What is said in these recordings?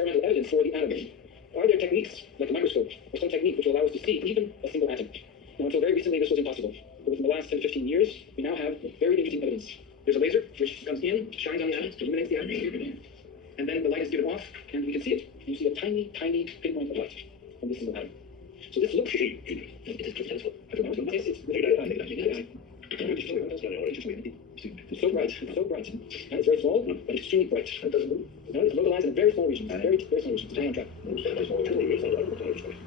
experimental evidence for the atom? Are there techniques, like a microscope, or some technique which will allow us to see even a single atom? Now, until very recently, this was impossible. But within the last 10 to 15 years, we now have very interesting evidence. There's a laser which comes in, shines on the atom, illuminates the atom, and then the light is given off, and we can see it. You see a tiny, tiny pinpoint of light from this single atom. So this looks... It is I don't know. It's so bright, and it's very small, but extremely bright. It doesn't move. No, it's localized in a very small region, very small region. It's hanging on track.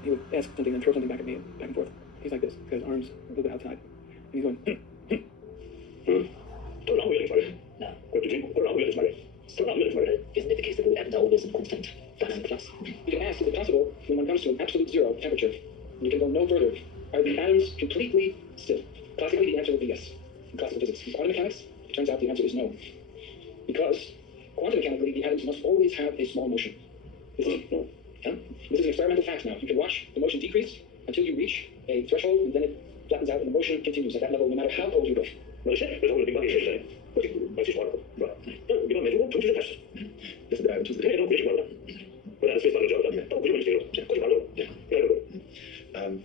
He would ask something and throw something back at me, back and forth. He's like this, with his arms a little bit outside. And he's going, Isn't it the case that all atoms are always in constant dynamic flux? You can ask, is it possible, when one comes to an absolute zero temperature, and you can go no further, are the atoms completely still? Classically, the answer would be yes. In classical physics. In quantum mechanics, it turns out the answer is no. Because quantum mechanically, the atoms must always have a small motion. This is an experimental fact now. You can watch the motion decrease until you reach a threshold, and then it flattens out, and the motion continues at that level no matter how cold you go. In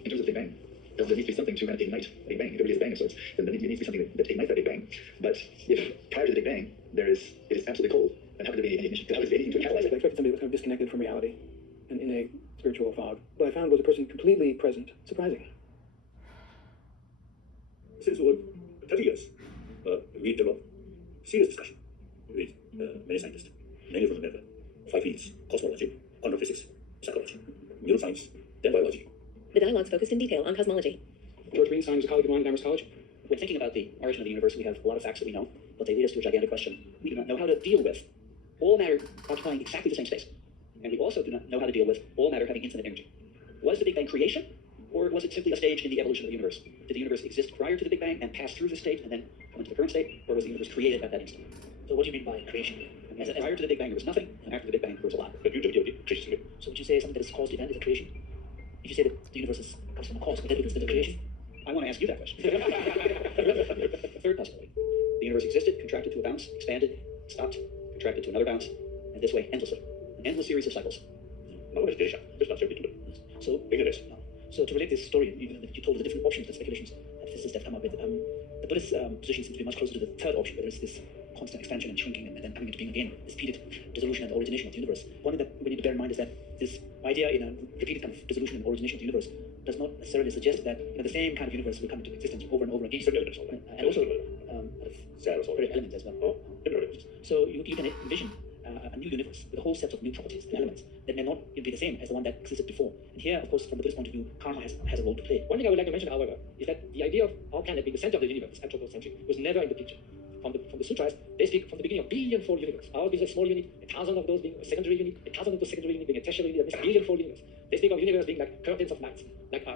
terms of Big Bang, there needs to be something to ignite Big Bang. There really is a bang of sorts. Then there needs to be something that ignites that Big Bang. But if prior to the Big Bang, it is absolutely cold, then how could there be any ignition? How could there be anything to catalyze it? I expected somebody was kind of disconnected from reality and in a spiritual fog. What I found was a person completely present. Surprising. Since over 30 years, we developed serious discussion with many scientists, mainly from the 5 fields: cosmology, quantum physics, psychology, neuroscience, then biology. The dialogues focused in detail on cosmology. George Greenstein was a colleague of mine at Amherst College. When thinking about the origin of the universe, we have a lot of facts that we know, but they lead us to a gigantic question. We do not know how to deal with all matter occupying exactly the same space. And we also do not know how to deal with all matter having infinite energy. Was the Big Bang creation, or was it simply a stage in the evolution of the universe? Did the universe exist prior to the Big Bang and pass through this state and then come into the current state, or was the universe created at that instant? So what do you mean by creation? As prior to the Big Bang, there was nothing, and after the Big Bang, there was a lot. So would you say something that is caused event is a creation? If you say that the universe comes from a cause, would that be considered a creation? I want to ask you that question. Third possibility. The universe existed, contracted to a bounce, expanded, stopped, contracted to another bounce, and this way endlessly. An endless series of cycles. So to relate this story, you told the different options, the speculations that physicists have come up with. The Buddhist position seems to be much closer to the third option, where there's this constant expansion and shrinking and then coming into being again, this repeated dissolution and origination of the universe. One thing that we need to bear in mind is that this idea in a repeated kind of dissolution and origination of the universe does not necessarily suggest that the same kind of universe will come into existence over and over again. And also very elements as well. So you can envision a new universe with a whole set of new properties and elements that may not be the same as the one that existed before. And here, of course, from the Buddhist point of view, karma has a role to play. One thing I would like to mention, however, is that the idea of our planet being the center of the universe, anthropocentric, was never in the picture. From the sutras, they speak from the beginning of billion-fold universe. Ours being a small unit, 1,000 of those being a secondary unit, 1,000 of those secondary unit being a tertiary unit, a billion-fold universe. They speak of universe being like curtains of light, like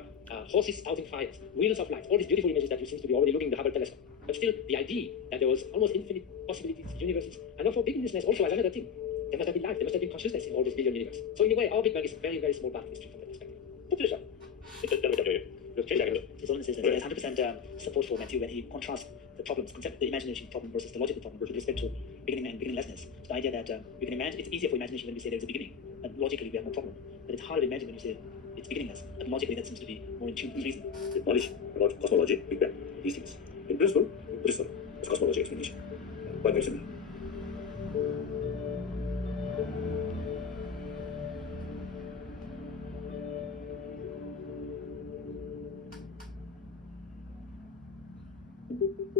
horses spouting fires, wheels of light, all these beautiful images that you seem to be already looking in the Hubble telescope. But still, the idea that there was almost infinite possibilities, universes, and now for bigness also as another thing. There must have been life, there must have been consciousness in all these billion universes. So in a way, our Big Bang is a very, very small part of history from that perspective. Solomon says that there's 100% support for Matthew when he contrasts the problems, the imagination problem versus the logical problem with respect to beginning and beginninglessness. So the idea that you can imagine, it's easier for imagination when we say there's a beginning, and logically we have no problem. But it's harder to imagine when you say it's beginningless, but logically that seems to be more in tune with reason. The knowledge about cosmology, Big Bang, these things. In principle, Buddhism is cosmology explanation. Quite very similar.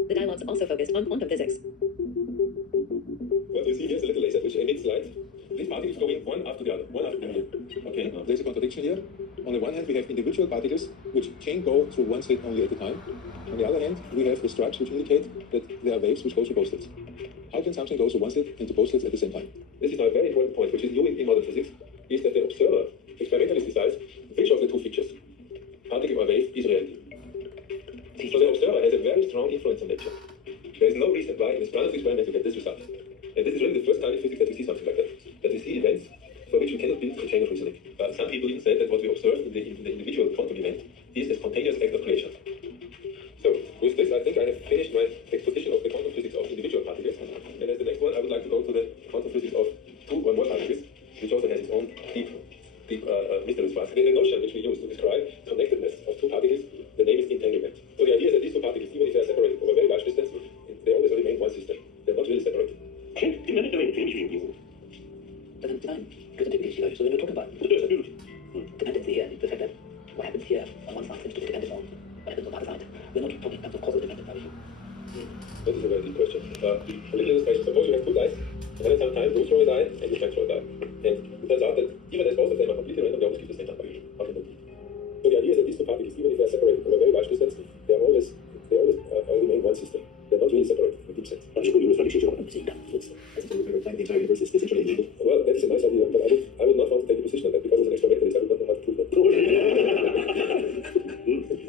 The dialogues also focused on quantum physics. What you see here is a little laser which emits light. These particles going one after the other, one after the other. Okay, there's a contradiction here. On the one hand, we have individual particles which can go through one state only at a time. On the other hand, we have the stripes which indicate that there are waves which go through both states. How can something go through one state into both states at the same time? This is now a very important point, which is new in modern physics, is that the observer experimentally decides which of the two features, particle or wave, is reality. So the observer has a very strong influence on nature. There is no reason why in this run of experiment you get this result. And this is really the first time in physics that we see something like that. That we see events for which we cannot build a chain of reasoning. Some people even say that what we observe in the individual quantum event is a spontaneous act of creation. So with this, I think I have finished my exposition of the quantum physics of individual particles. And as the next one, I would like to go to the quantum physics of two or more particles. which also has its own deep mysteries for us. The notion which we use to describe connectedness of two particles, the name is entanglement. So the idea is that these two particles, even if they are separated over a very large distance, they always remain one system. They're not really separated. But then divine doesn't take this. So when we're talking about dependency here, the fact that what happens here on one side seems to be dependent on what happens on the other side, we're not talking in terms of causal dependence, are we? That is a very deep question. A little illustration. Suppose you have two dice, and at some time you throw a die and you can throw a die. And it turns out that even as both of them are completely random, they always give the same number. How can that be? So the idea is that these two particles, even if they are separated over a very large distance, they always remain one system. They're not really separated in a deep sense. As if we were the entire universe is essentially invisible. Well, that is a nice idea, but I would not want to take a position on that because as an experimentalist, I would not know how to prove that.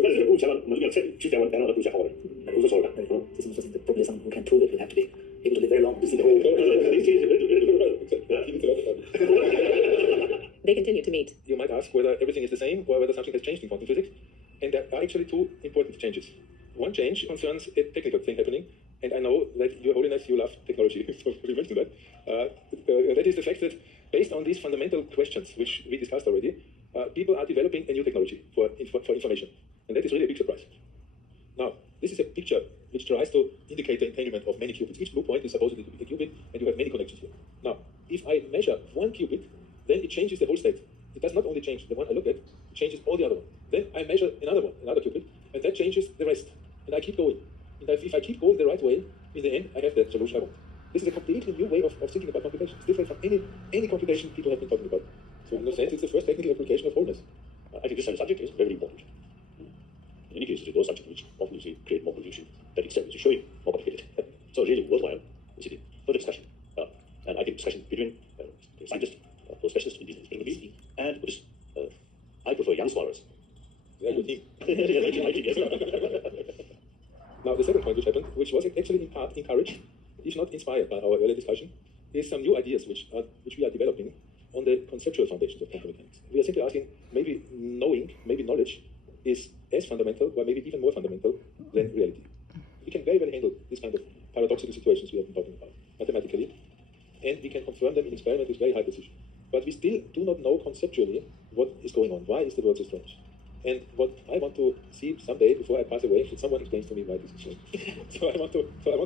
但是目前呢，我们要去讲完，然后呢，不讲好了，无所谓了。 This is probably someone who can prove it will have to be able to live very long to see the whole. They continue to meet. You might ask whether everything is the same or whether something has changed in quantum physics. And there are actually two important changes. One change concerns a technical thing happening, and I know that Your Holiness, you love technology, so we mentioned that. That is the fact that based on these fundamental questions, which we discussed already, people are developing a new technology for information. And that is really a big surprise. Now, this is a picture which tries to indicate the entanglement of many qubits. Each blue point is supposedly to be a qubit, and you have many connections here. Now, if I measure one qubit, then it changes the whole state. It does not only change the one I look at, it changes all the other one. Then I measure another one, another qubit, and that changes the rest. And I keep going. And if I keep going the right way, in the end, I have the solution I want. This is a completely new way of thinking about computation. It's different from any computation people have been talking about. So in a sense, it's the first technical application of wholeness. I think this subject is very important. In any case, it is those subjects which obviously create more pollution that itself is showing more complicated. So it's really worthwhile sitting for the discussion. And I think discussion between the scientists, those specialists in business, and Buddhists. I prefer young scholars. They are your team. Now, the second point which happened, which was actually in part encouraged, if not inspired by our earlier discussion, is some new ideas which we are developing on the conceptual foundations of quantum mechanics. We are simply asking, maybe knowing, maybe knowledge is as fundamental, or maybe even more fundamental than reality. We can very well handle this kind of paradoxical situations we have been talking about mathematically, and we can confirm them in experiment with very high precision. But we still do not know conceptually what is going on. Why is the world so strange? And what I want to see someday before I pass away is someone explains to me why this is so. So I want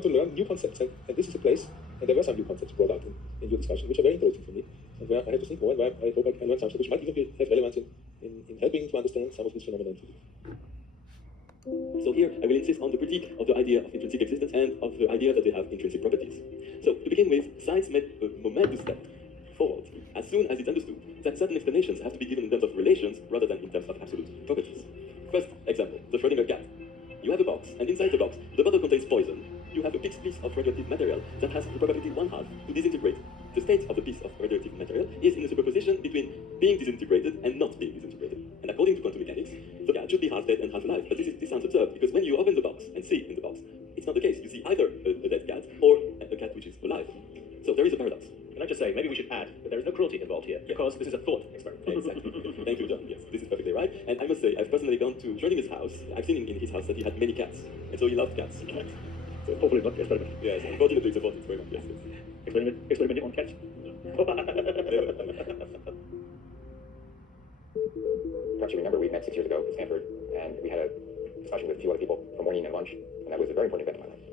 to learn new concepts, and this is a place, and there were some new concepts brought out in your discussion, which are very interesting for me, and where I have to think more, and where I hope I can learn something which might even have relevance in helping to understand some of these phenomena in physics. So here I will insist on the critique of the idea of intrinsic existence and of the idea that they have intrinsic properties. So to begin with, science made a momentous step forward as soon as it understood that certain explanations have to be given in terms of relations rather than in terms of absolute properties. First example, the Schrödinger cat. You have a box, and inside the box, the bottle contains poison. You have a fixed piece of radioactive material that has the probability 1/2 to disintegrate. The state of the piece of radioactive material is in a superposition between being disintegrated and not being disintegrated. And according to quantum mechanics, the cat should be half dead and half alive. But this sounds absurd, because when you open the box and see in the box, it's not the case. You see either a dead cat or a cat which is alive. So there is a paradox. Can I just say, maybe we should add that there is no cruelty involved here, because this is a thought experiment. Exactly. Thank you, John. Yes, this is perfectly right. And I must say, I've personally gone to Schrödinger's house. I've seen in his house that he had many cats. And so he loved cats. So hopefully not the experiment. Yes, unfortunately it's a thought experiment. Yes, yes. Experimenting on cats. Perhaps you remember we met 6 years ago at Stanford, and we had a discussion with a few other people for morning and lunch, and that was a very important event in my life.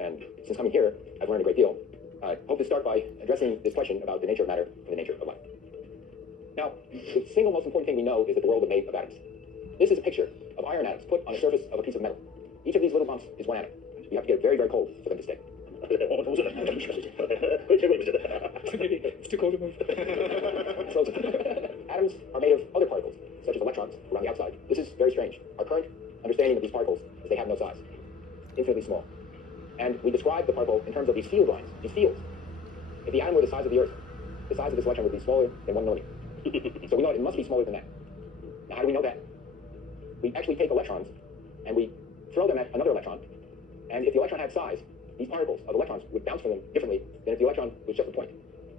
And since coming here, I've learned a great deal. I hope to start by addressing this question about the nature of matter and the nature of life. Now, the single most important thing we know is that the world is made of atoms. This is a picture of iron atoms put on the surface of a piece of metal. Each of these little bumps is one atom. You have to get it very, very cold for them to stick. It's too cold to move. Frozen. Atoms are made of other particles, such as electrons, around the outside. This is very strange. Our current understanding of these particles is they have no size, infinitely small. And we describe the particle in terms of these field lines, these fields. If the atom were the size of the Earth, the size of this electron would be smaller than 1 millimeter. So we know it must be smaller than that. Now, how do we know that? We actually take electrons and we throw them at another electron, and if the electron had size, these particles of electrons would bounce from them differently than if the electron was just a point.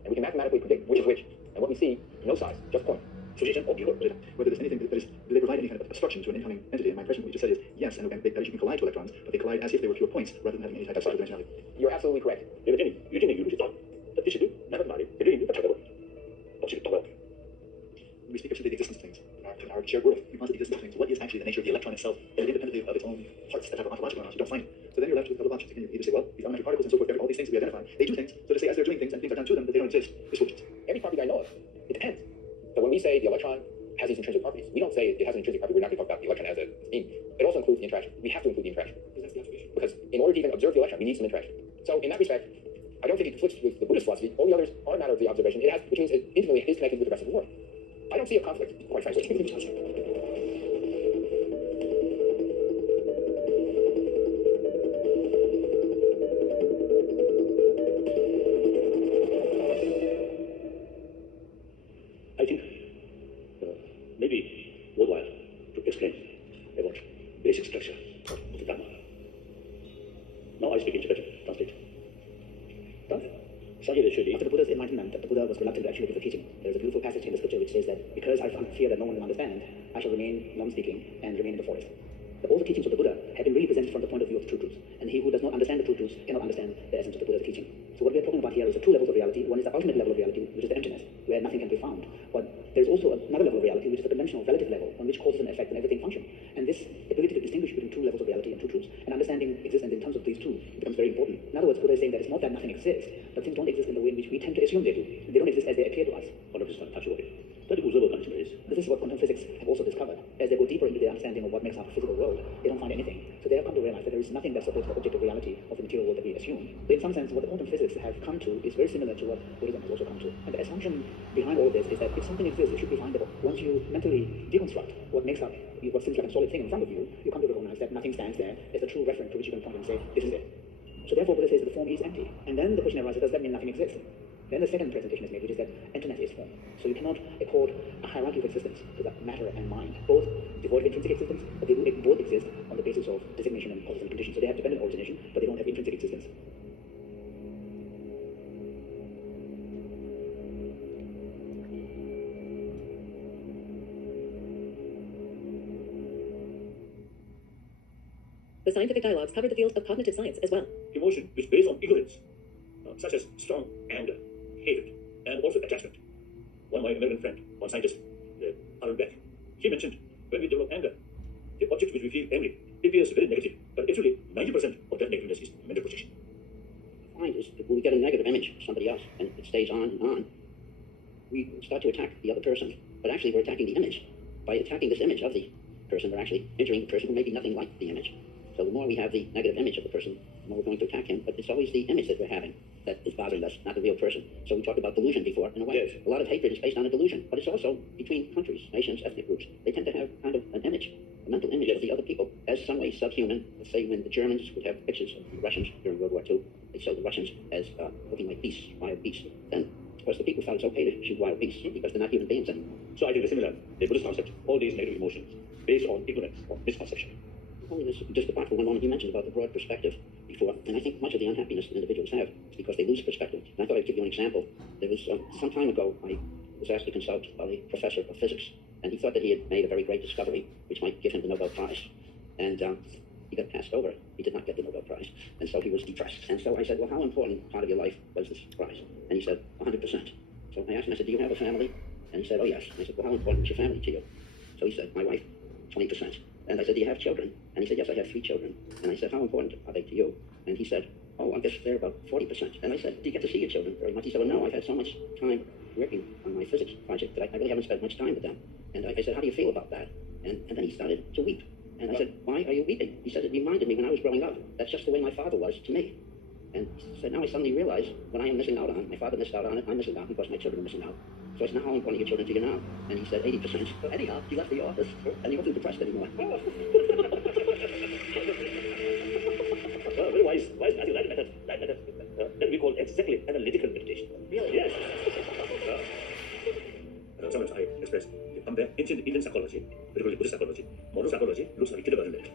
And we can mathematically predict which is which, and what we see, no size, just point. Suggestion or whether there's anything that is, do they provide any kind of obstruction to an incoming entity? And my impression, what you just said is yes, and they can collide to electrons, but they collide as if they were pure points rather than having any type of dimensionality. You're absolutely correct. object of the world. When we speak of simply the existence of things, our shared world, we posit the existence of things. What is actually the nature of the electron itself, and independently of its own parts that have ontological knowledge? You don't find it. So then you're left with a couple of options. You can either say, well, these elementary particles and so forth, all these things that we identify, they do things. So to say as they're doing things and things are done to them, that they don't exist is foolishness. Every property I know of, it depends. So when we say the electron has these intrinsic properties, we don't say it has an intrinsic property. We're not going to talk about the electron as a being. It also includes the interaction. We have to include the interaction. Because that's the observation. Because in order to even observe the electron, we need some interaction. So in that respect, I don't think it conflicts with the Buddhist philosophy. All the others are a matter of the observation. It has, which means it intimately is connected with the rest of the world. I don't see a conflict, quite frankly. I think maybe worthwhile to explain about basic structure of the Dharma. Now I speak in Tibetan. Translate. After the Buddha's enlightenment, the Buddha was reluctant to actually give a teaching. There's a beautiful passage in the scripture which says that because I fear that no one will understand, I shall remain non-speaking and remain in the forest. All the teachings of the Buddha have been really presented from the point of view of the true truths. And he who does not understand the true truths cannot understand the essence of the Buddha's teaching. So what we are talking about here is the two levels of reality. One is the ultimate level of reality, which is the emptiness, where nothing can be found. But there's also another level of reality, which is the conventional relative level, on which causes and effect and everything function. And this ability to distinguish between two levels of reality and two truths, and understanding existence in terms of these two, becomes very important. In other words, Buddha is saying that it's not that nothing exists, but things don't exist in the way in which we tend to assume they do. They don't exist as they appear to us. This is what quantum physics have also discovered. As they go deeper into the understanding of what makes up the physical world, they don't find anything. So they have come to realize that there is nothing that supports the objective reality of the material world that we assume. But in some sense, what the quantum physics have come to is very similar to what Buddhism has also come to. And the assumption behind all of this is that if something exists, it should be findable. Once you mentally deconstruct what makes up what seems like a solid thing in front of you, you come to recognize that nothing stands there as a true reference to which you can point and say, this is it. So therefore, Buddha says that the form is empty. And then the question arises, does that mean nothing exists? Then the second presentation is made, which is that emptiness is form. So you cannot accord a hierarchy of existence to the matter and mind, both devoid of intrinsic existence, but they do both exist on the basis of designation and causes and conditions. So they have dependent origination, but they don't have intrinsic existence. The scientific dialogues covered the field of cognitive science as well. Emotion which based on ignorance, such as strong anger, hatred, and also attachment. One of my American friend, one scientist, Aaron Beck, he mentioned when we develop anger, the object which we feel angry appears very negative, but actually 90% of that negativeness is mental projection. Find is that when we get a negative image of somebody else and it stays on and on, we start to attack the other person, but actually we're attacking the image. By attacking this image of the person, we're actually injuring the person who may be nothing like the image. So the more we have the negative image of the person, the more we're going to attack him. But it's always the image that we're having that is bothering us, not the real person. So we talked about delusion before. In a way, Yes. a lot of hatred is based on a delusion. But it's also between countries, nations, ethnic groups. They tend to have kind of an image, a mental image of the other people as some way subhuman. Let's say when the Germans would have pictures of the Russians during World War II, they showed the Russians as looking like beasts, wild beasts. Then, of course, the people thought it's okay to shoot wild beasts because they're not human beings anymore. So I think the similar, the Buddhist concept, all these negative emotions based on ignorance or misconception. Just apart from one moment you mentioned about the broad perspective before, and I think much of the unhappiness that individuals have is because they lose perspective. And I thought I'd give you an example. There was some time ago, I was asked to consult a professor of physics, and he thought that he had made a very great discovery, which might give him the Nobel Prize. And he got passed over. He did not get the Nobel Prize, and so he was depressed. And so I said, well, how important part of your life was this prize? And he said, 100%. So I asked him, I said, do you have a family? And he said, oh, yes. I said, well, how important is your family to you? So he said, my wife, 20%. And I said, do you have children? And he said, yes, I have 3 children. And I said, how important are they to you? And he said, oh, I guess they're about 40%. And I said, do you get to see your children very much? He said, well, no, I've had so much time working on my physics project that I really haven't spent much time with them. And I said, how do you feel about that? And then he started to weep. And I said, why are you weeping? He said, it reminded me when I was growing up. That's just the way my father was to me. And he said, now I suddenly realize what I am missing out on. My father missed out on it. I'm missing out because my children are missing out. So I said, now how important are your children to you now? And he said, 80%. Anyhow, he left the office, and he wasn't depressed anymore. Very wise. I think that method, that we call exactly analytical meditation. Really? Yes. Sometimes I express, compare ancient Indian psychology, particularly Buddhist psychology, modern psychology looks like kindergarten level.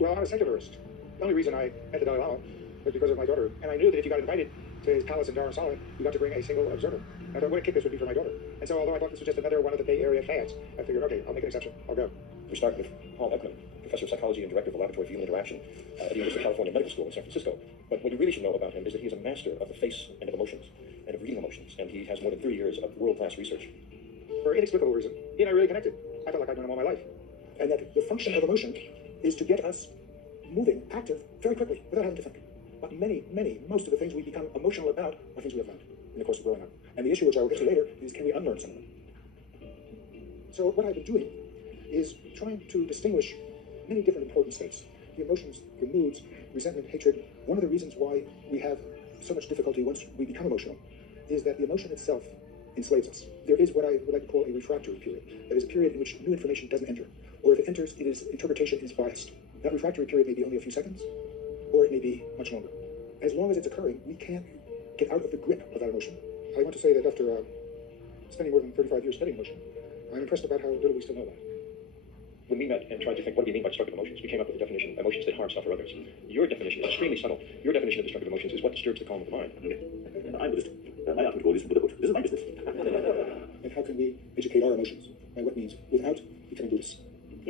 Well, I'm a secularist. The only reason I met the Dalai Lama was because of my daughter. And I knew that if you got invited to his palace in Dharamsala, you got to bring a single observer. I thought, what a kick this would be for my daughter. And so, although I thought this was just another one of the Bay Area fads, I figured, okay, I'll make an exception. I'll go. We start with Paul Ekman, professor of psychology and director of the Laboratory for Human Interaction at the University of California Medical School in San Francisco. But what you really should know about him is that he is a master of the face and of emotions. and of reading emotions, and he has more than 30 years of world-class research. For inexplicable reason, he and I really connected. I felt like I'd known him all my life. And that the function of emotion is to get us moving, active, very quickly, without having to think. But most of the things we become emotional about are things we have learned in the course of growing up. And the issue, which I will get to later, is can we unlearn some of them? So what I've been doing is trying to distinguish many different important states. The emotions, the moods, resentment, hatred. One of the reasons why we have so much difficulty once we become emotional is that the emotion itself enslaves us. There is what I would like to call a refractory period. That is a period in which new information doesn't enter. Or if it enters, interpretation is biased. That refractory period may be only a few seconds, or it may be much longer. As long as it's occurring, we can't get out of the grip of that emotion. I want to say that after spending more than 35 years studying emotion, I'm impressed about how little we still know about it. When we met and tried to think, what do we mean by destructive emotions? We came up with a definition: emotions that harm, suffer others. Your definition is extremely subtle. Your definition of destructive emotions is what disturbs the calm of the mind. Okay. I'm Buddhist. I often call this Buddhahood. This is my business. And how can we educate our emotions? By what means? Without becoming Buddhists. So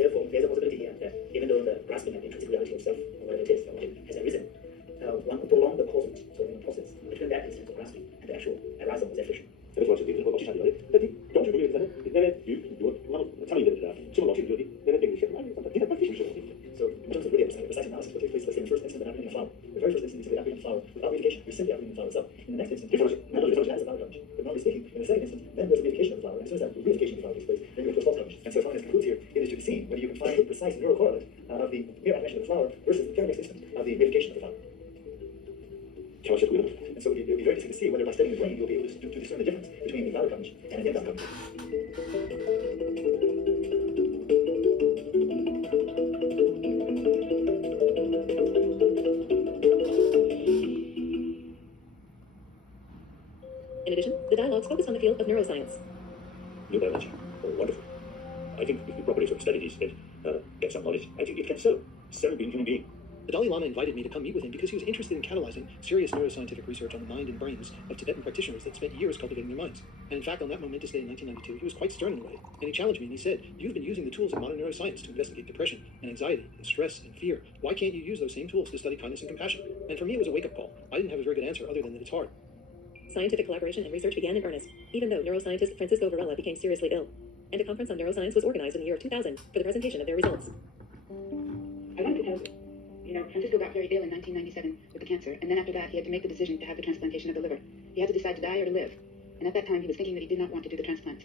therefore, there's a possibility here that even though the grasping at the intrinsic reality of self, or whatever it is, has arisen, one could prolong the causal solving process between that instance of grasping and the actual arousal of efficient. So in terms of really precise analysis, what takes place, let's say in the first instance of applying a flower, the very first instance is applying a flower without medication, you're simply applying the flower itself. In the next instance, that is a flower coverage. But normally speaking, in the second instance, then there's a reification of the flower, and as soon as that reification of the flower takes place, then you go to a false coverage. And so as long as it concludes here, it is to be seen whether you can find the precise neural correlate of the mere apparition of the flower versus the very next instant of the reification of the flower. And so it'll be very interesting to see whether by studying the brain you'll be able to discern the difference between the flower coverage and an end coverage. In addition, the dialogues focus on the field of neuroscience. New biology. Oh, wonderful. I think if we properly sort of study these and get some knowledge, I think it can serve being human being. The Dalai Lama invited me to come meet with him because he was interested in catalyzing serious neuroscientific research on the mind and brains of Tibetan practitioners that spent years cultivating their minds. And in fact, on that momentous day in 1992, he was quite stern in a way, and he challenged me and he said, "You've been using the tools of modern neuroscience to investigate depression and anxiety and stress and fear. Why can't you use those same tools to study kindness and compassion?" And for me, it was a wake-up call. I didn't have a very good answer other than that it's hard. Scientific collaboration and research began in earnest, even though neuroscientist Francisco Varela became seriously ill, and a conference on neuroscience was organized in the year 2000 for the presentation of their results. I wanted to tell you, Francisco got very ill in 1997 with the cancer, and then after that he had to make the decision to have the transplantation of the liver. He had to decide to die or to live, and at that time he was thinking that he did not want to do the transplant.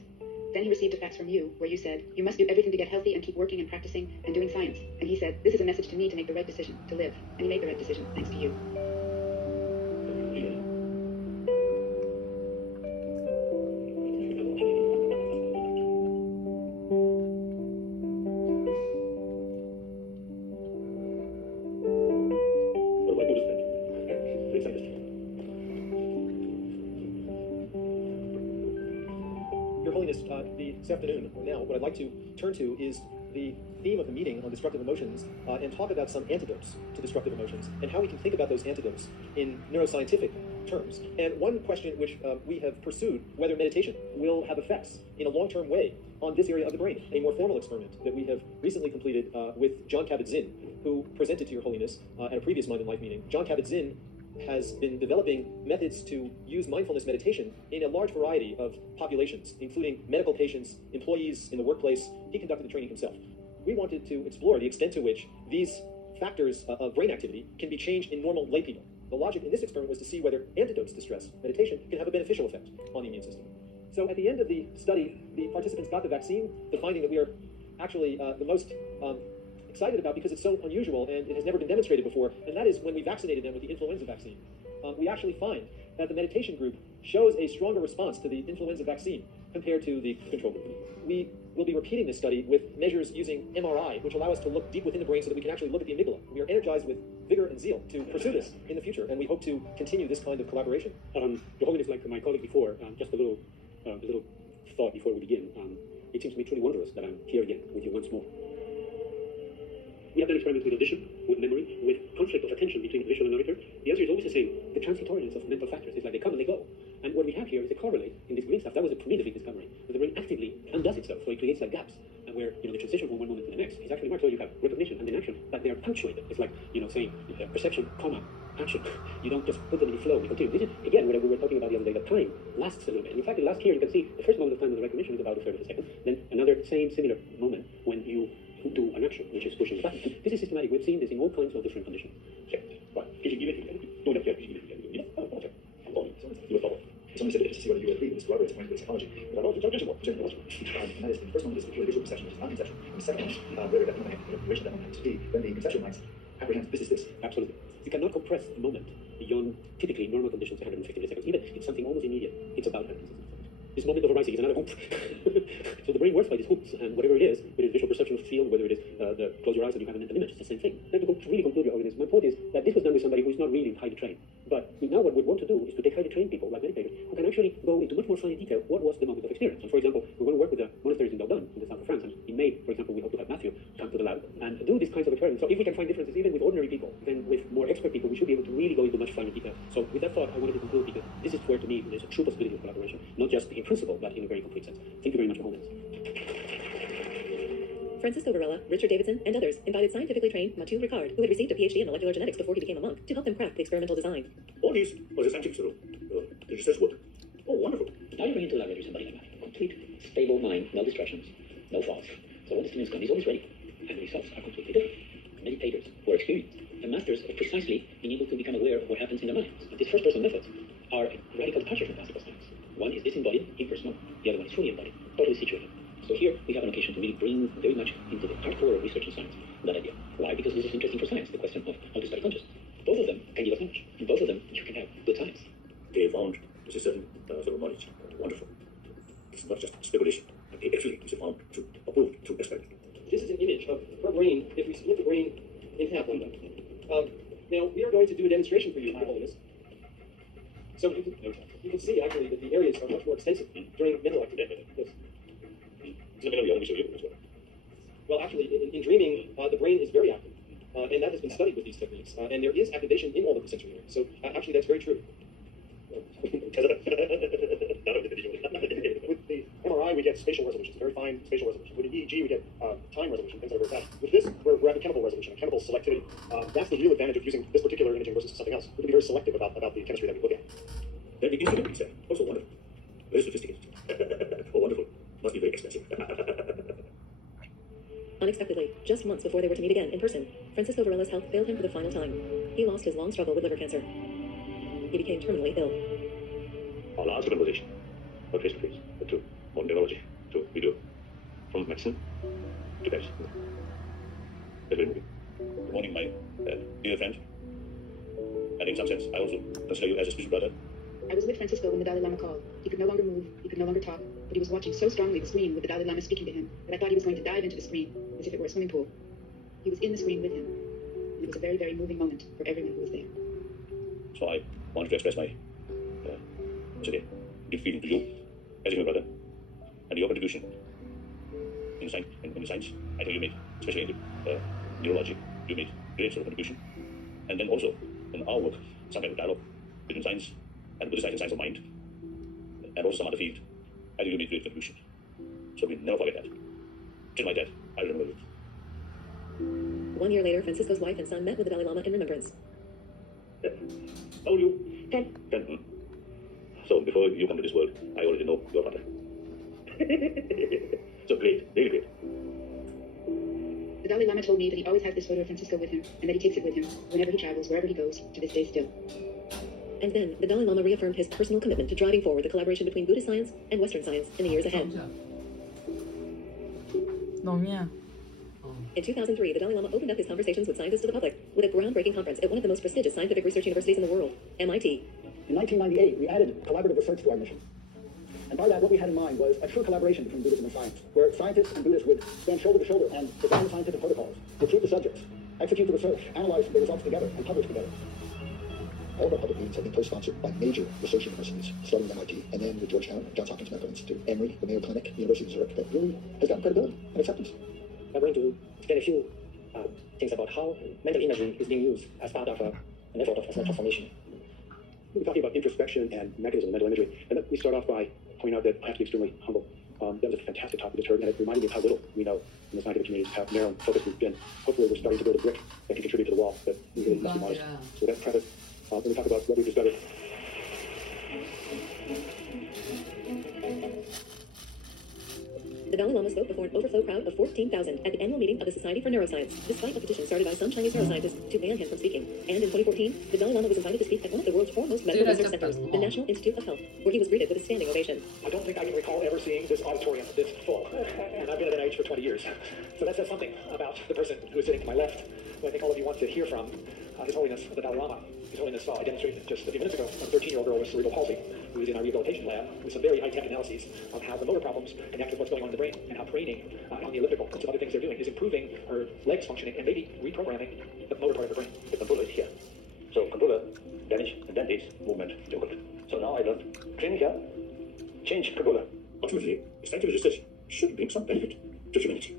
Then he received a fax from you where you said, "You must do everything to get healthy and keep working and practicing and doing science." And he said, "This is a message to me to make the right decision, to live." And he made the right decision, thanks to you. Your Holiness, this afternoon, or now, what I'd like to turn to is the theme of the meeting on destructive emotions and talk about some antidotes to destructive emotions and how we can think about those antidotes in neuroscientific terms. And one question which we have pursued, whether meditation will have effects in a long-term way on this area of the brain. A more formal experiment that we have recently completed with Jon Kabat-Zinn, who presented to Your Holiness at a previous Mind and Life meeting. Jon Kabat-Zinn has been developing methods to use mindfulness meditation in a large variety of populations, including medical patients, employees in the workplace. He conducted the training himself. We wanted to explore the extent to which these factors of brain activity can be changed in normal lay people. The logic in this experiment was to see whether antidotes to stress, meditation, can have a beneficial effect on the immune system. So at the end of the study, the participants got the vaccine, the finding that we are actually the most excited about because it's so unusual and it has never been demonstrated before, and that is when we vaccinated them with the influenza vaccine. We actually find that the meditation group shows a stronger response to the influenza vaccine compared to the control group. We will be repeating this study with measures using MRI, which allow us to look deep within the brain so that we can actually look at the amygdala. We are energized with vigor and zeal to pursue this in the future, and we hope to continue this kind of collaboration. Your Holiness, like my colleague before, just a little thought before we begin. It seems to me truly wondrous that I'm here again with you once more. We have done experiments with audition, with memory, with conflict of attention between visual and auditor. The answer is always the same. The transitoriance of mental factors is like they come and they go. And what we have here is a correlate in this green stuff. That was a primitive discovery. But the brain actively undoes itself, so it creates like gaps. where the transition from one moment to the next is actually marked. So you have recognition and then action, but they are punctuated. It's like saying perception, comma, action. You don't just put them in the flow. You continue. This is again what we were talking about the other day. That time lasts a little bit. In fact, last here you can see the first moment of time of the recognition is about a third of a second. Then another similar moment when you do an action, which is pushing the button. This is systematic. We've seen this in all kinds of different conditions. Someone said to see whether you agree with this corroborates the point of psychology. But I've also talked more general logic. And that is, the first moment is the purely visual perception, which is non-conceptual. And the second one, where that moment, which that moment has to be, when the conceptual mind apprehends this is this. Absolutely. You cannot compress a moment beyond typically normal conditions 150 milliseconds. Even it's something almost immediate. It's about 150 milliseconds. This moment of arising is another hoop. So the brain works by these hoops, and whatever it is, whether it's visual perception of field, whether it is the close your eyes and you have a mental image, it's the same thing. Then to really conclude your organism, my point is that this was done with somebody who is not really highly trained. But now what we want to do is to take highly trained people, like meditators, who can actually go into much more fine detail what was the moment of experience. And for example, we're going to work with the monasteries in Dordogne, in the south of France, and in May, for example, we hope to have Matthew come to the lab and do these kinds of experiments. So if we can find differences even with ordinary people, then with more expert people, we should be able to really go into much finer detail. So with that thought, I wanted to conclude because this is where, to me, there's a true possibility of collaboration, not just in principle, but in a very complete sense. Thank you very much for holding this. Francisco Varela, Richard Davidson, and others invited scientifically trained Mathieu Ricard, who had received a PhD in molecular genetics before he became a monk, to help them craft the experimental design. All these was a scientific sort of research work. Oh, wonderful. Now you bring into the laboratory somebody like that. Complete, stable mind, no distractions, no faults. So when the students come, he's always ready. And the results are completely different. Meditators who are experienced and masters of precisely being able to become aware of what happens in their minds. And these first-person methods are a radical departure from classical science. One is disembodied, impersonal. The other one is fully embodied, totally situated. So here we have an occasion to really bring very much into the hardcore of research in science that idea. Why? Because this is interesting for science, the question of how to study consciousness. Both of them can give us knowledge. In both of them, you can have good times. They found this is certain sort of knowledge. Wonderful. It's not just speculation. They actually is found to approve to experiment. This is an image of her brain if we split the brain in half like that. Now, we are going to do a demonstration for you, Your Holiness. So you can see, actually, that the areas are much more extensive during mental activity. Yes. Well, actually, in dreaming, the brain is very active, and that has been studied with these techniques, and there is activation in all of the sensory areas. So, actually, that's very true. With the MRI, we get spatial resolution, very fine spatial resolution. With the EEG, we get time resolution, things that are very fast. With this, we're at chemical resolution, chemical selectivity. That's the real advantage of using this particular imaging versus something else. We can be very selective about the chemistry that we look at. Then the instrument itself, also wonderful. Very sophisticated. Oh, wonderful. Must be very expensive. Unexpectedly, just months before they were to meet again in person, Francisco Varela's health failed him for the final time. He lost his long struggle with liver cancer. He became terminally ill. Our last conversation, not face to face, but to modern technology, to video, from medicine to medicine. Very moving. Good morning, my dear friend. And in some sense, I also consider you as a spiritual brother. I was with Francisco when the Dalai Lama called. He could no longer move, he could no longer talk, but he was watching so strongly the screen with the Dalai Lama speaking to him that I thought he was going to dive into the screen as if it were a swimming pool. He was in the screen with him. It was a very, very moving moment for everyone who was there. So I wanted to express my deep feeling to you as your brother and your contribution in science. I know you made, especially in neurology, you made great sort of contribution. And then also in our work, some kind of dialogue between science and Buddhist science and science of mind, and also some other field, I think you made great contribution. So we never forget that. Till my death, I remember you. 1 year later, Francisco's wife and son met with the Dalai Lama in remembrance. How old are you? 10. 10. So before you come to this world, I already know your father. So great, really great. The Dalai Lama told me that he always has this photo of Francisco with him, and that he takes it with him whenever he travels, wherever he goes, to this day still. And then, the Dalai Lama reaffirmed his personal commitment to driving forward the collaboration between Buddhist science and Western science in the years ahead. In 2003, the Dalai Lama opened up his conversations with scientists to the public with a groundbreaking conference at one of the most prestigious scientific research universities in the world, MIT. In 1998, we added collaborative research to our mission. And by that, what we had in mind was a true collaboration between Buddhism and science, where scientists and Buddhists would stand shoulder to shoulder and design the scientific protocols, recruit the subjects, execute the research, analyze the results together, and publish together. All of our public meetings have been co-sponsored by major research universities, starting with MIT, and then with Georgetown, Johns Hopkins Medical Institute, Emory, the Mayo Clinic, University of Zurich, that really has gotten credibility and acceptance. I'm going to explain a few things about how mental imaging is being used as part of an effort of personal transformation. We're talking about introspection and mechanism of mental imagery, and we start off by pointing out that I have to be extremely humble. That was a fantastic talk we just heard, and it reminded me of how little we know in the scientific community, how narrow and focused we've been. Hopefully we're starting to build a brick that can contribute to the wall that we really must be modest. So that's preface. When we talk about what we've discovered. The Dalai Lama spoke before an overflow crowd of 14,000 at the annual meeting of the Society for Neuroscience, despite a petition started by some Chinese neuroscientists to ban him from speaking. And in 2014, the Dalai Lama was invited to speak at one of the world's foremost medical research centers, the National Institute of Health, where he was greeted with a standing ovation. I don't think I can recall ever seeing this auditorium this full, and I've been at NIH for 20 years. So that says something about the person who is sitting to my left, who I think all of you want to hear from, His Holiness the Dalai Lama. His Holiness I demonstrated just a few minutes ago a 13-year-old girl with cerebral palsy who is in our rehabilitation lab with some very high-tech analyses of how the motor problems connect with what's going on in the brain and how training on the elliptical and some other things they're doing is improving her legs functioning and maybe reprogramming the motor part of her brain. The controller is here. So controller damage and then this movement difficult. So now I learned training here, change controller. Ultimately, scientific research should bring some benefit to humanity.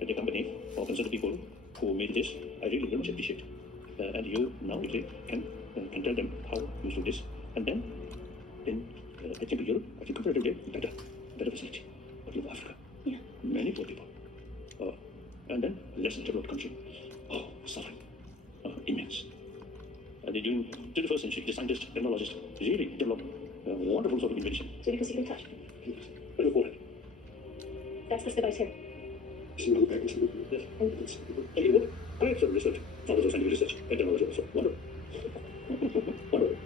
And the company or concerned people who made this, I really very much appreciate. And you now can tell them how you do this. And then I think Europe, I think comparatively better facility. But look Africa, many poor people. And then less developed country. Suffering, immense. And they do 21st century, the scientists, technologists really develop a wonderful sort of invention. So because you can touch. What do you call it? That's the device here. Yes. And you look, I have some research, not also scientific research, and technology also. Wonderful. Wonderful.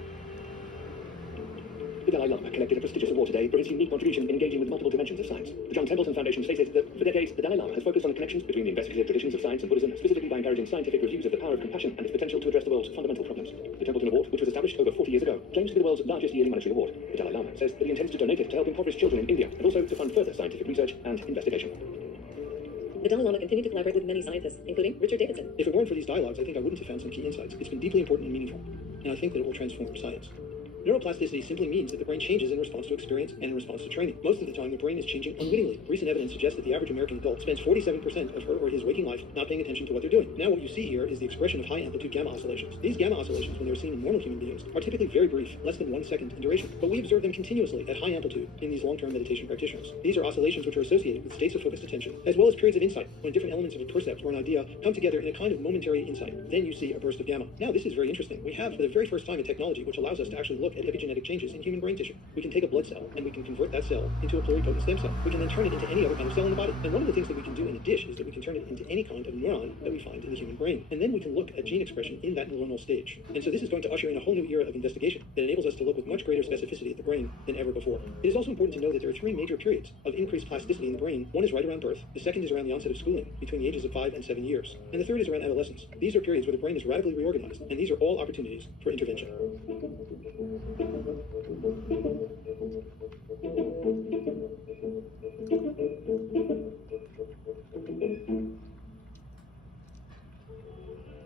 The Dalai Lama collected a prestigious award today for his unique contribution in engaging with multiple dimensions of science. The John Templeton Foundation stated that for decades, the Dalai Lama has focused on the connections between the investigative traditions of science and Buddhism, specifically by encouraging scientific reviews of the power of compassion and its potential to address the world's fundamental problems. The Templeton Award, which was established over 40 years ago, claims to be the world's largest yearly monetary award. The Dalai Lama says that he intends to donate it to help impoverished children in India and also to fund further scientific research and investigation. The Dalai Lama continued to collaborate with many scientists, including Richard Davidson. If it weren't for these dialogues, I think I wouldn't have found some key insights. It's been deeply important and meaningful, and I think that it will transform science. Neuroplasticity simply means that the brain changes in response to experience and in response to training. Most of the time, the brain is changing unwittingly. Recent evidence suggests that the average American adult spends 47% of her or his waking life not paying attention to what they're doing. Now what you see here is the expression of high-amplitude gamma oscillations. These gamma oscillations, when they're seen in normal human beings, are typically very brief, less than 1 second in duration. But we observe them continuously at high amplitude in these long-term meditation practitioners. These are oscillations which are associated with states of focused attention, as well as periods of insight, when different elements of a percept or an idea come together in a kind of momentary insight. Then you see a burst of gamma. Now this is very interesting. We have, for the very first time, a technology which allows us to actually look at epigenetic changes in human brain tissue. We can take a blood cell and we can convert that cell into a pluripotent stem cell. We can then turn it into any other kind of cell in the body. And one of the things that we can do in a dish is that we can turn it into any kind of neuron that we find in the human brain. And then we can look at gene expression in that neuronal stage. And so this is going to usher in a whole new era of investigation that enables us to look with much greater specificity at the brain than ever before. It is also important to know that there are 3 major periods of increased plasticity in the brain. One is right around birth. The second is around the onset of schooling, between the ages of 5 and 7 years. And the third is around adolescence. These are periods where the brain is radically reorganized, and these are all opportunities for intervention.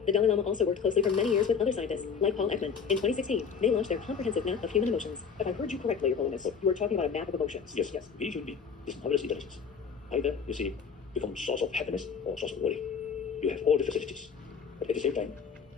The Dalai Lama also worked closely for many years with other scientists, like Paul Ekman. In 2016, they launched their comprehensive map of human emotions. If I heard you correctly, Your Holiness, you were talking about a map of emotions. Yes. We should be this marvelous intelligence. Either, you see, become source of happiness or source of worry. You have all the facilities, but at the same time,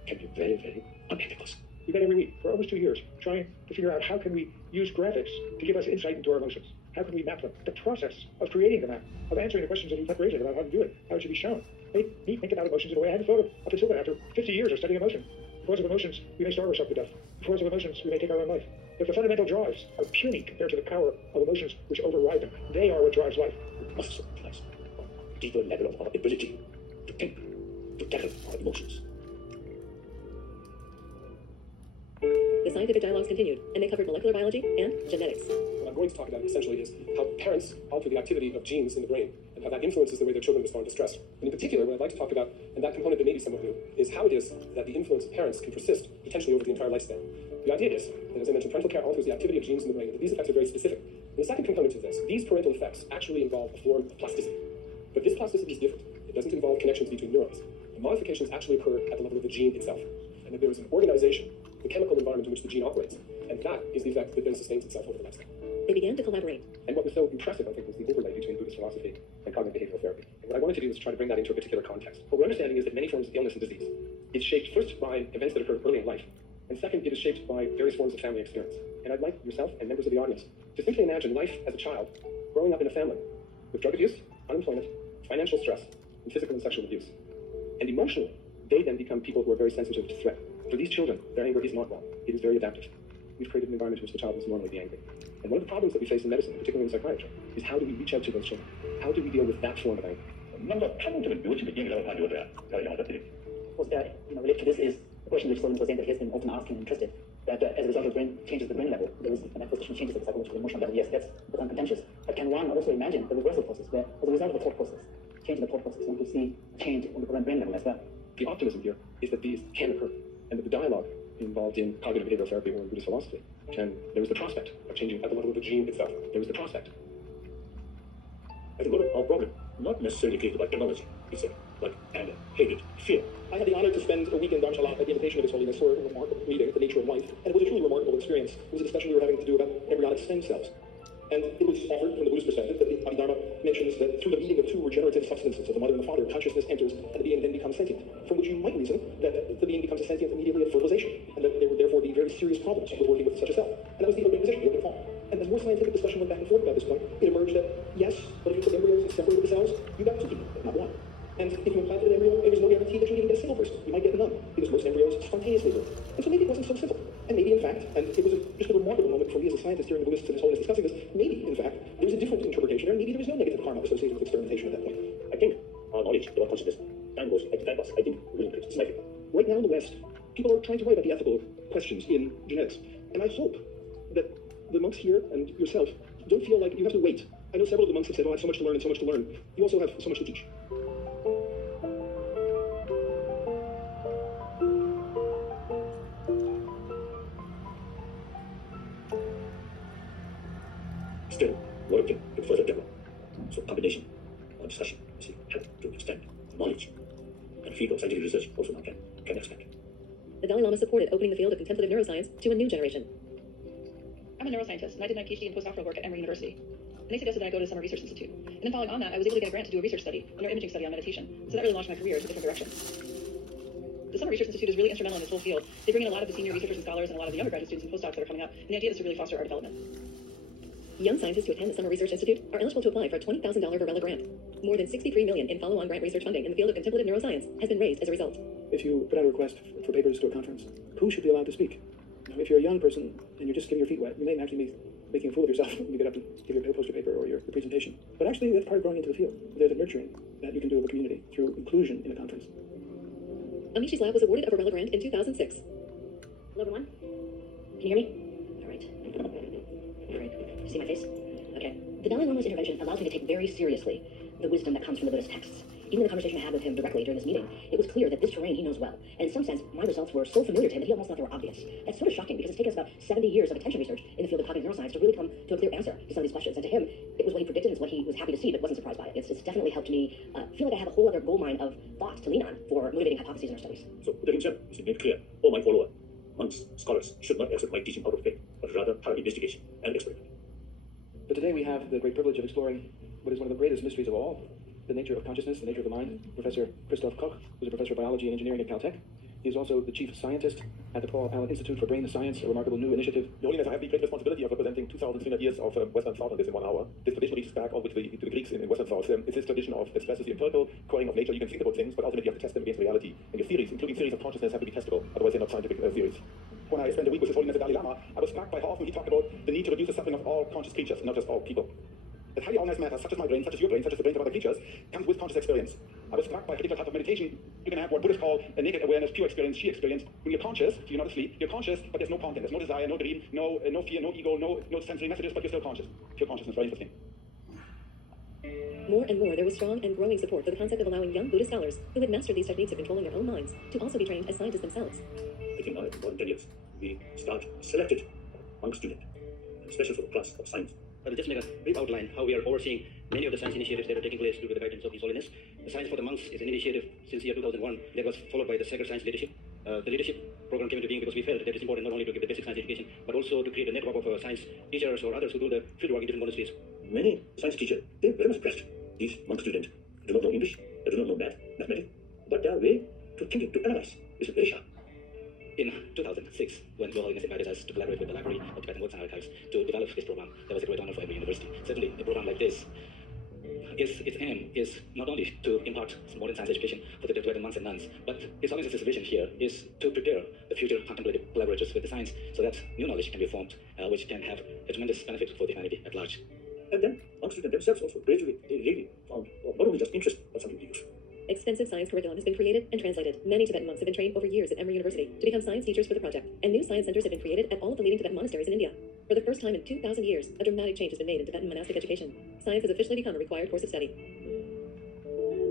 can be very, very unhappy person. We met every week for almost 2 years trying to figure out how can we use graphics to give us insight into our emotions. How can we map them? The process of creating the map, of answering the questions that you kept raising about how to do it, how it should be shown, made me think about emotions in a way I hadn't thought of up until then. After 50 years of studying emotion, because of emotions, we may starve ourselves to death. Because of emotions, we may take our own life. But the fundamental drives are puny compared to the power of emotions which override them. They are what drives life. Must recognize a deeper level of our ability to think, to tackle our emotions. The scientific dialogues continued, and they covered molecular biology and genetics. What I'm going to talk about essentially is how parents alter the activity of genes in the brain and how that influences the way their children respond to stress. And in particular, what I'd like to talk about, and that component that may be somewhat new, is how it is that the influence of parents can persist potentially over the entire lifespan. The idea is that, as I mentioned, parental care alters the activity of genes in the brain, but these effects are very specific. And the second component to this, these parental effects actually involve a form of plasticity. But this plasticity is different. It doesn't involve connections between neurons. The modifications actually occur at the level of the gene itself, and that there is an organization, the chemical environment in which the gene operates, and that is the effect that then sustains itself over the lifespan. They began to collaborate. And what was so impressive, I think, was the overlay between Buddhist philosophy and cognitive behavioral therapy. And what I wanted to do was try to bring that into a particular context. What we're understanding is that many forms of illness and disease is shaped first by events that occur early in life, and second, it is shaped by various forms of family experience. And I'd like yourself and members of the audience To simply imagine life as a child growing up in a family with drug abuse, unemployment, financial stress, and physical and sexual abuse. And emotionally, they then become people who are very sensitive to threat. For these children, their anger is not wrong. It is very adaptive. We've created an environment in which the child must normally be angry. And one of the problems that we face in medicine, particularly in psychiatry, is how do we reach out to those children? How do we deal with that form of anger? Of course, related to this is the question which Solomon was saying that he has been often asked and interested, that as a result of brain changes at the brain level, there is an acquisition changes at the psychological emotional level. Yes, that's uncontentious. But can one also imagine the reversal process, where as a result of the thought process, change in the thought process, one could see a change on the brain level as well? The optimism here is that these can occur, and that the dialogue involved in cognitive behavioral there in Buddhist philosophy there is the prospect of changing at the level of the gene itself. There is the prospect. I think our problem, not necessarily created by technology itself, but anger, hatred, fear. I had the honor to spend a week in Dharamshala at the invitation of His Holiness for a remarkable meeting, The Nature of Life, and it was a truly remarkable experience. It was a discussion we were having to do about embryonic stem cells. And it was offered from the Buddhist perspective that the Abhidharma mentions that through the meeting of two regenerative substances, of the mother and the father, consciousness enters and the being then becomes sentient. From which you might reason that the being becomes a sentient immediately at fertilization, and that there would therefore be very serious problems with working with such a cell. And that was the opening position, the opening thought. And as more scientific discussion went back and forth about this point, it emerged that yes, but if you took embryos and separated the cells, you got two people, not one. And if you implanted an embryo, there was no guarantee that you would even get a single person. You might get none, because most embryos spontaneously birth. And so maybe it wasn't so simple. And maybe, in fact, and it was just a remarkable moment for me as a scientist hearing the Buddhists and His Holiness discussing this, maybe, in fact, there was a different interpretation, or maybe there was no negative karma associated with experimentation at that point. I think our knowledge about consciousness, time goes, I think, will increase slightly. Right now in the West, people are trying to write about the ethical questions in genetics. And I hope that the monks here and yourself don't feel like you have to wait. I know several of the monks have said, oh, I have so much to learn and so much to learn. You also have so much to teach. Still, working to further develop. So combination or discussion is help to extend knowledge and field of scientific research also now can expand. The Dalai Lama supported opening the field of contemplative neuroscience to a new generation. I'm a neuroscientist, and I did my PhD in postdoctoral work at Emory University. And they suggested that I go to the Summer Research Institute. And then following on that, I was able to get a grant to do a research study, a neuroimaging study on meditation. So that really launched my career to a different direction. The Summer Research Institute is really instrumental in this whole field. They bring in a lot of the senior researchers and scholars and a lot of the undergraduate students and postdocs that are coming up. And the idea is to really foster our development. Young scientists who attend the Summer Research Institute are eligible to apply for a $20,000 Varela grant. More than $63 million in follow-on grant research funding in the field of contemplative neuroscience has been raised as a result. If you put out a request for papers to a conference, who should be allowed to speak? Now, if you're a young person and you're just getting your feet wet, you may actually be making a fool of yourself when you get up to give your poster paper or your presentation. But actually, that's part of growing into the field. There's a nurturing that you can do of a community through inclusion in a conference. Amici's lab was awarded a Varela grant in 2006. Hello, everyone. Can you hear me? All right. You see my face? Okay. The Dalai Lama's intervention allows me to take very seriously the wisdom that comes from the Buddhist texts. Even in the conversation I had with him directly during this meeting, it was clear that this terrain he knows well. And in some sense, my results were so familiar to him that he almost thought they were obvious. That's sort of shocking because it's taken us about 70 years of attention research in the field of cognitive neuroscience to really come to a clear answer to some of these questions. And to him, it was what he predicted, it's what he was happy to see, but wasn't surprised by it. It's definitely helped me feel like I have a whole other gold mine of thought to lean on for motivating hypotheses in our studies. So Buddha himself is made clear, oh my follower, monks, scholars should not accept my teaching out of faith, but rather thorough investigation and experiment. But today we have the great privilege of exploring what is one of the greatest mysteries of all, the nature of consciousness, the nature of the mind. Professor Christoph Koch, who's a professor of biology and engineering at Caltech. He is also the chief scientist at the Paul Allen Institute for Brain Science, a remarkable new initiative. Your Holiness, I have the great responsibility of representing 2,300 years of Western thought on this in 1 hour. This tradition reaches back all with the Greeks in Western thought. It's this tradition of that stresses the empirical coring of nature. You can think about things, but ultimately you have to test them against reality. And your theories, including theories of consciousness, have to be testable. Otherwise they're not scientific theories. When I spent a week with His Holiness the Dalai Lama, I was struck by how often he talked about the need to reduce the suffering of all conscious creatures, not just all people. That highly organized matter, such as my brain, such as your brain, such as the brains of other creatures, comes with conscious experience. I was struck by a particular type of meditation. You can have what Buddhists call a naked awareness, pure experience, she experience. When you're conscious, so you're not asleep, you're conscious, but there's no content, there's no desire, no dream, no fear, no ego, no sensory messages, but you're still conscious. Pure consciousness, very interesting. More and more, there was strong and growing support for the concept of allowing young Buddhist scholars who had mastered these techniques of controlling their own minds to also be trained as scientists themselves. I think now in more than 10 years, we start selected monk student, especially for the class of science. I'll just make a brief outline how we are overseeing many of the science initiatives that are taking place due to the guidance of His Holiness. The Science for the Monks is an initiative since the year 2001 that was followed by the Sacred Science Leadership. The leadership program came into being because we felt that it's important not only to give the basic science education, but also to create a network of science teachers or others who do the fieldwork in different monasteries. Many science teachers, they're very much pressed. These monk students do not know English, they do not know mathematics, but their way to think, to analyze is very sharp. In 2000, 2006, when Your Holiness invited us to collaborate with the Library of Tibetan Works and Archives to develop this program. That was a great honor for every university. Certainly, a program like this, its aim is not only to impart modern science education for the Tibetan monks and nuns, but His Holiness's vision here is to prepare the future contemplative collaborators with the science so that new knowledge can be formed, which can have a tremendous benefit for the humanity at large. And then, monks themselves also gradually, daily found not only just interest, but something to use. Extensive science curriculum has been created and translated. Many Tibetan monks have been trained over years at Emory University to become science teachers for the project, and new science centers have been created at all of the leading Tibetan monasteries in India. For the first time in 2,000 years, a dramatic change has been made in Tibetan monastic education. Science has officially become a required course of study.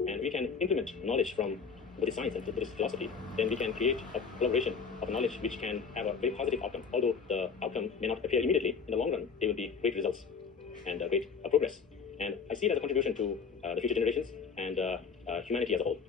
And we can implement knowledge from Buddhist science and Buddhist philosophy, then we can create a collaboration of knowledge which can have a very positive outcome. Although the outcome may not appear immediately, in the long run, there will be great results and great progress. And I see it as a contribution to the future generations and humanity as a whole.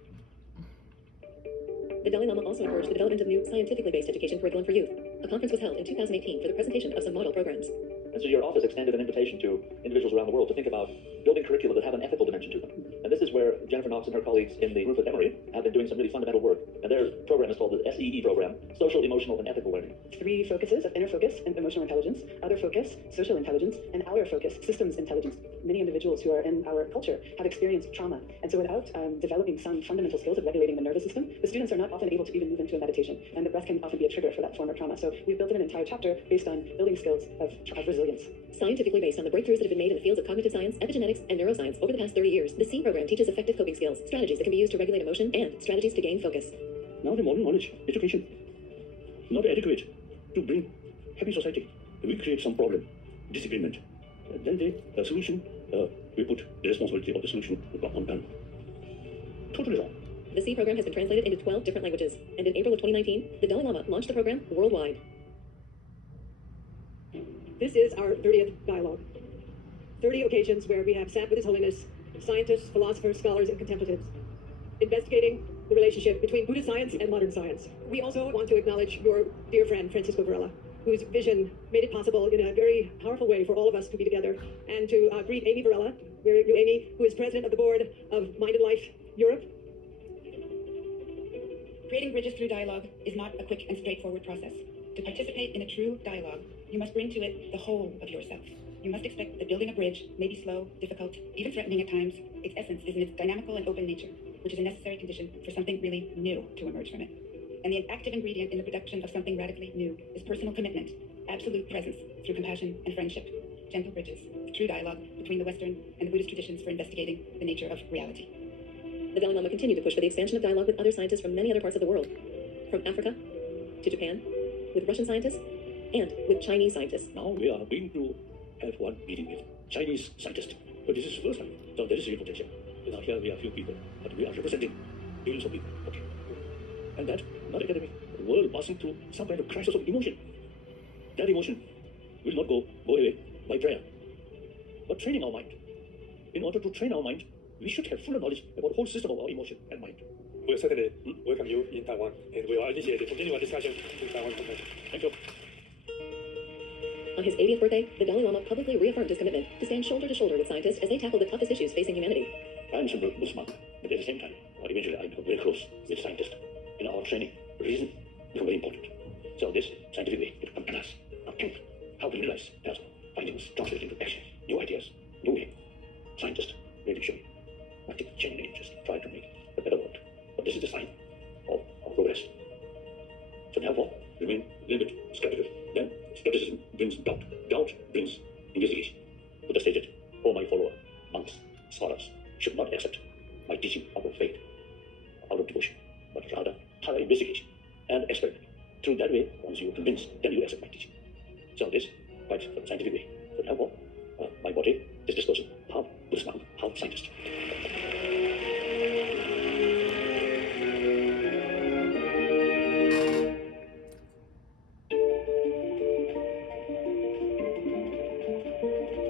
The Dalai Lama also encouraged the development of new scientifically based education curriculum for youth. A conference was held in 2018 for the presentation of some model programs. And so your office extended an invitation to individuals around the world to think about building curricula that have an ethical dimension to them. And this is where Jennifer Knox and her colleagues in the group at Emory have been doing some really fundamental work. And their program is called the SEE program, Social, Emotional, and Ethical Learning. 3 focuses of inner focus and emotional intelligence, outer focus, social intelligence, and outer focus, systems intelligence. Many individuals who are in our culture have experienced trauma. And so without developing some fundamental skills of regulating the nervous system, the students are not often able to even move into a meditation. And the breath can often be a trigger for that form of trauma. So we've built in an entire chapter based on building skills of resilience. Scientifically based on the breakthroughs that have been made in the fields of cognitive science, epigenetics, and neuroscience over the past 30 years, the SEE program teaches effective coping skills, strategies that can be used to regulate emotion, and strategies to gain focus. Now the modern knowledge, education, not adequate to bring happy society. We create some problem, disagreement. Then the solution, we put the responsibility of the solution on them. Totally wrong. The SEE program has been translated into 12 different languages, and in April of 2019, the Dalai Lama launched the program worldwide. This is our 30th dialogue. 30 occasions where we have sat with His Holiness, scientists, philosophers, scholars, and contemplatives, investigating the relationship between Buddhist science and modern science. We also want to acknowledge your dear friend, Francisco Varela, whose vision made it possible in a very powerful way for all of us to be together, and to greet Amy Varela, where are you, Amy, who is president of the board of Mind and Life Europe. Creating bridges through dialogue is not a quick and straightforward process. To participate in a true dialogue, you must bring to it the whole of yourself. You must expect that building a bridge may be slow, difficult, even threatening at times. Its essence is in its dynamical and open nature, which is a necessary condition for something really new to emerge from it. And the active ingredient in the production of something radically new is personal commitment, absolute presence through compassion and friendship, gentle bridges, true dialogue between the Western and the Buddhist traditions for investigating the nature of reality. The Dalai Lama continued to push for the expansion of dialogue with other scientists from many other parts of the world, from Africa to Japan, with Russian scientists, and with Chinese scientists. Now we are going to have one meeting with Chinese scientists. But this is the first time, so there is real potential. Now here we are few people, but we are representing millions of people. Okay. And that, not academic, the world passing through some kind of crisis of emotion. That emotion will not go away by prayer, but training our mind. In order to train our mind, we should have fuller knowledge about the whole system of our emotion and mind. We will certainly welcome you in Taiwan, and we will initiate a continuing discussion in Taiwan. Thank you. On his 80th birthday, the Dalai Lama publicly reaffirmed his commitment to stand shoulder to shoulder with scientists as they tackle the toughest issues facing humanity. I am simple Buddhist monk, but at the same time, eventually I become very close with scientists. In our training, reason becomes very important. So this scientific way will come to us. Now think how to utilize that findings translated into action, new ideas, new way. Scientists really show I think genuine interest, try to make a better world. But this is the sign of our progress. So therefore, remain a little bit skeptical. Then skepticism brings doubt. Doubt brings investigation. Buddha stated, all my follower, monks, scholars, should not accept my teaching out of faith, out of devotion, but rather thorough investigation and experiment. Through that way, once you are convinced, then you accept my teaching. So this quite a scientific way. So therefore, my body is disclosing how Buddhist monk, how scientist.